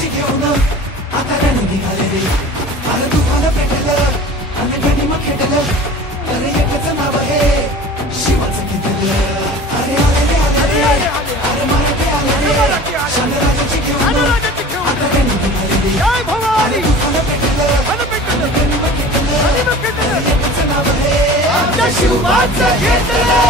शंकराची घेऊन आता रण निघाले रे अरे तुफान पेटलं आणि गनिम खेटलं अरे एकच नाव आहे शिवाचं घेतलं अरे आले रे आले रे अरे मराठे आले रे शंकराची घेऊन आता रण निघाले रे अरे तुफान पेटलं आणि गनिम खेटलं अरे एकच नाव आहे आमच्या शिवाचं घेतलं